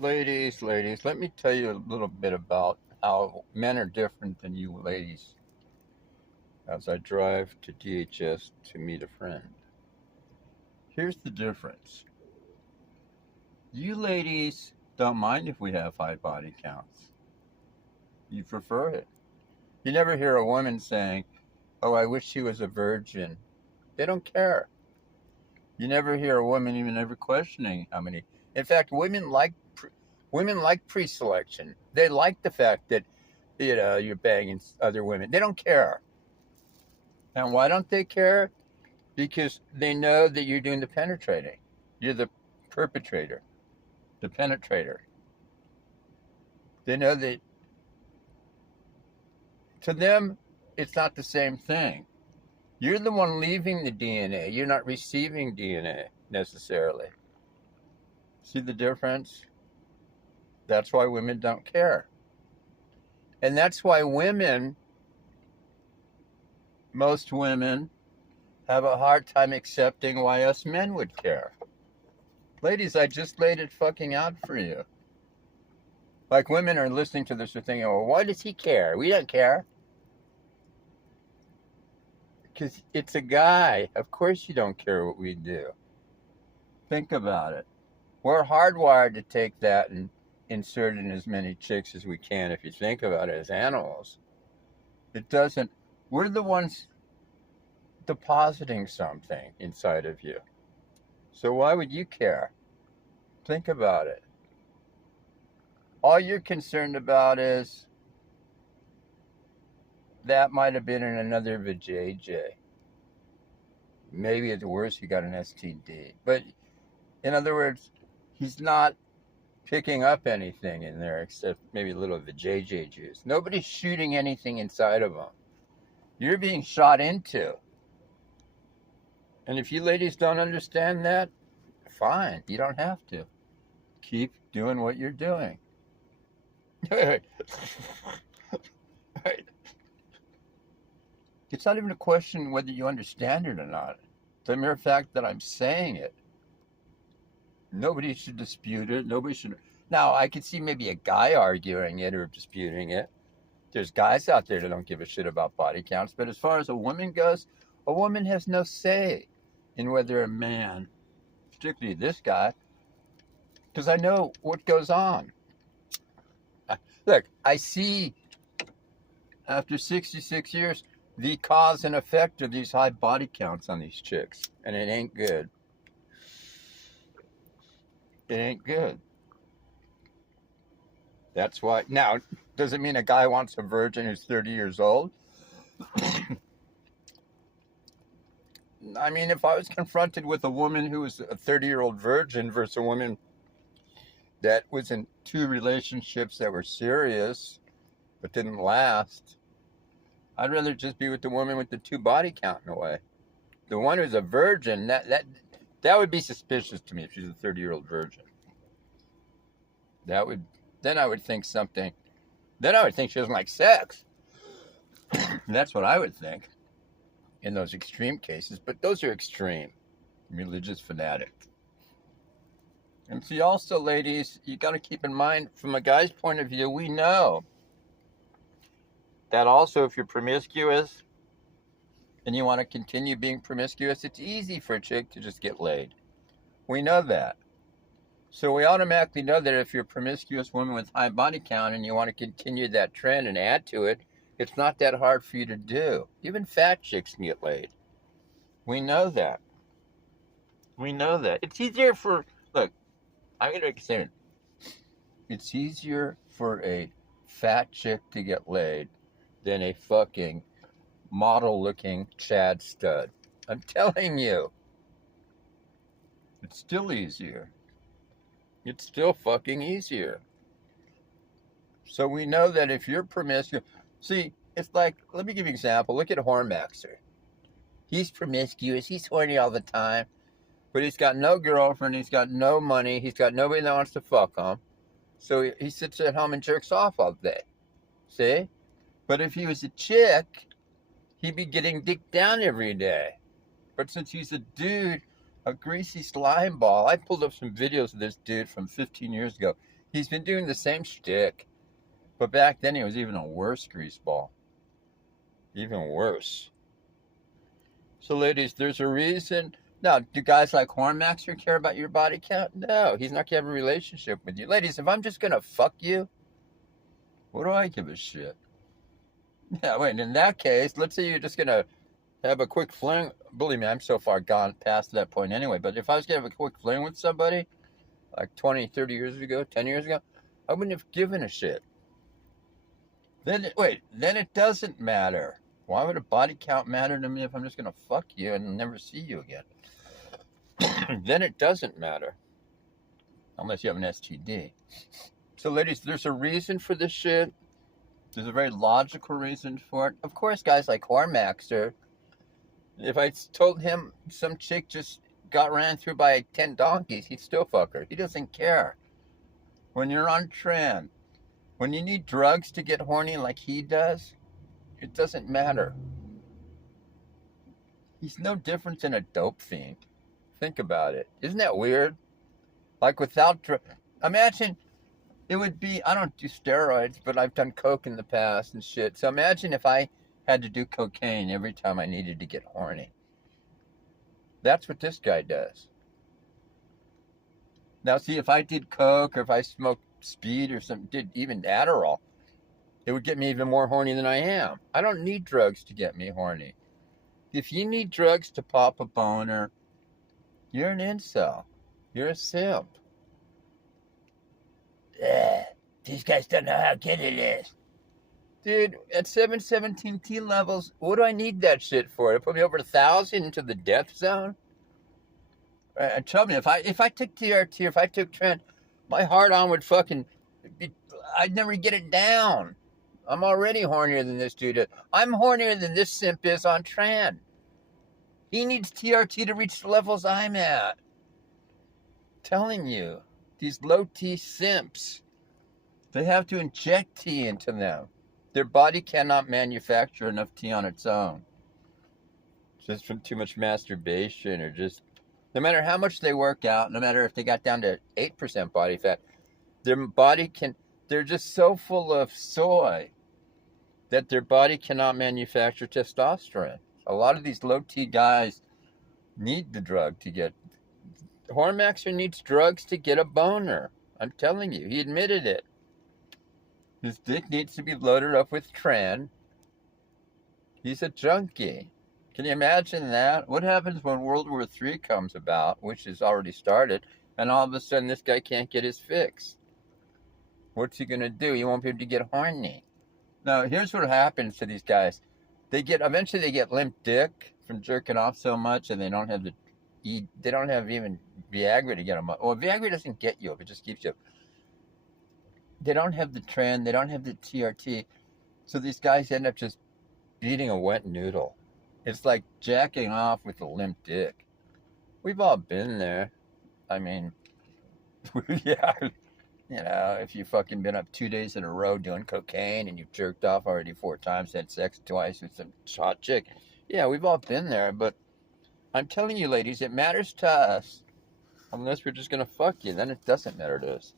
Ladies, let me tell you a little bit about how men are different than you ladies as I drive to DHS to meet a friend. Here's the difference. You ladies don't mind if we have high body counts. You prefer it. You never hear a woman saying, "Oh, I wish she was a virgin." They don't care. You never hear a woman even ever questioning how many. In fact, women like pre-selection. They like the fact that you're banging other women. They don't care. And why don't they care? Because they know that you're doing the penetrating. You're the perpetrator, the penetrator. They know that to them, it's not the same thing. You're the one leaving the DNA. You're not receiving DNA necessarily. See the difference? That's why women don't care. And that's why most women, have a hard time accepting why us men would care. Ladies, I just laid it fucking out for you. Like women are listening to this and thinking, well, why does he care? We don't care. Because it's a guy. Of course you don't care what we do. Think about it. We're hardwired to take that and insert in as many chicks as we can if you think about it as animals. It doesn't. We're the ones depositing something inside of you. So why would you care? Think about it. All you're concerned about is that might have been in another vajayjay. Maybe at the worst, he got an STD. But in other words, he's not picking up anything in there except maybe a little vajayjay juice. Nobody's shooting anything inside of him. You're being shot into. And if you ladies don't understand that, fine. You don't have to. Keep doing what you're doing. It's not even a question whether you understand it or not. The mere fact that I'm saying it. Nobody should dispute it. Nobody should. Now, I could see maybe a guy arguing it or disputing it. There's guys out there that don't give a shit about body counts. But as far as a woman goes, a woman has no say in whether a man, particularly this guy, because I know what goes on. Look, I see after 66 years the cause and effect of these high body counts on these chicks, and it ain't good. It ain't good. That's why. Now, does it mean a guy wants a virgin who's 30 years old? I mean, if I was confronted with a woman who was a 30-year-old virgin versus a woman that was in two relationships that were serious but didn't last, I'd rather just be with the woman with the two body count in a way. The one who's a virgin, that would be suspicious to me if she's a 30-year-old virgin. Then I would think something. Then I would think she doesn't like sex. That's what I would think in those extreme cases. But those are extreme, religious fanatics. And see, also, ladies, you got to keep in mind, from a guy's point of view, we know that also if you're promiscuous and you want to continue being promiscuous, it's easy for a chick to just get laid. We know that. So we automatically know that if you're a promiscuous woman with high body count and you want to continue that trend and add to it, it's not that hard for you to do. Even fat chicks can get laid. We know that. We know that. It's easier for, look, I'm going to say it. It's easier for a fat chick to get laid than a fucking model-looking Chad stud. I'm telling you. It's still easier. It's still fucking easier. So we know that if you're promiscuous, see, it's like, let me give you an example. Look at Hormaxer. He's promiscuous. He's horny all the time. But he's got no girlfriend. He's got no money. He's got nobody that wants to fuck him. So he sits at home and jerks off all day. See? But if he was a chick, he'd be getting dicked down every day. But since he's a dude, a greasy slime ball. I pulled up some videos of this dude from 15 years ago. He's been doing the same shtick. But back then he was even a worse greaseball. Even worse. So ladies, there's a reason. Now, do guys like Hornmaxer care about your body count? No, he's not going to have a relationship with you. Ladies, if I'm just going to fuck you, what do I give a shit? Yeah, wait, in that case, let's say you're just going to have a quick fling. Believe me, I'm so far gone past that point anyway. But if I was going to have a quick fling with somebody, like 20, 30 years ago, 10 years ago, I wouldn't have given a shit. Then it doesn't matter. Why would a body count matter to me if I'm just going to fuck you and never see you again? Then it doesn't matter. Unless you have an STD. So ladies, there's a reason for this shit. There's a very logical reason for it. Of course, guys like Hormaxer, if I told him some chick just got ran through by 10 donkeys, he'd still fuck her. He doesn't care. When you're on trend, when you need drugs to get horny like he does, it doesn't matter. He's no different than a dope fiend. Think about it. Isn't that weird? Like without imagine it would be, I don't do steroids, but I've done coke in the past and shit. So imagine if I had to do cocaine every time I needed to get horny. That's what this guy does. Now see, if I did coke or if I smoked speed or something, did even Adderall, it would get me even more horny than I am. I don't need drugs to get me horny. If you need drugs to pop a boner, you're an incel. You're a simp. These guys don't know how good it is. Dude, at 717T levels, what do I need that shit for? To put me over 1,000 into the death zone? Tell me, if I took TRT, if I took Trent, my heart on would fucking be, I'd never get it down. I'm already hornier than this dude is. I'm hornier than this simp is on Tran. He needs TRT to reach the levels I'm at. Telling you, these low T simps, they have to inject T into them. Their body cannot manufacture enough T on its own. Just from too much masturbation or just, no matter how much they work out, no matter if they got down to 8% body fat, their body can, they're just so full of soy that their body cannot manufacture testosterone. A lot of these low T guys need the drug to get, Hormaxer needs drugs to get a boner. I'm telling you, he admitted it. His dick needs to be loaded up with Tran. He's a junkie. Can you imagine that? What happens when World War III comes about, which has already started, and all of a sudden this guy can't get his fix? What's he going to do? He won't be able to get horny. Now, here's what happens to these guys. Eventually they get limp dick from jerking off so much, and they don't have even Viagra to get them up. Well, Viagra doesn't get you up, it just keeps you up. They don't have the Tran, they don't have the TRT, so these guys end up just beating a wet noodle. It's like jacking off with a limp dick. We've all been there. I mean, yeah, you know, if you've fucking been up 2 days in a row doing cocaine and you've jerked off already 4 times, had sex twice with some hot chick. Yeah, we've all been there, but I'm telling you, ladies, it matters to us. Unless we're just going to fuck you, then it doesn't matter to us.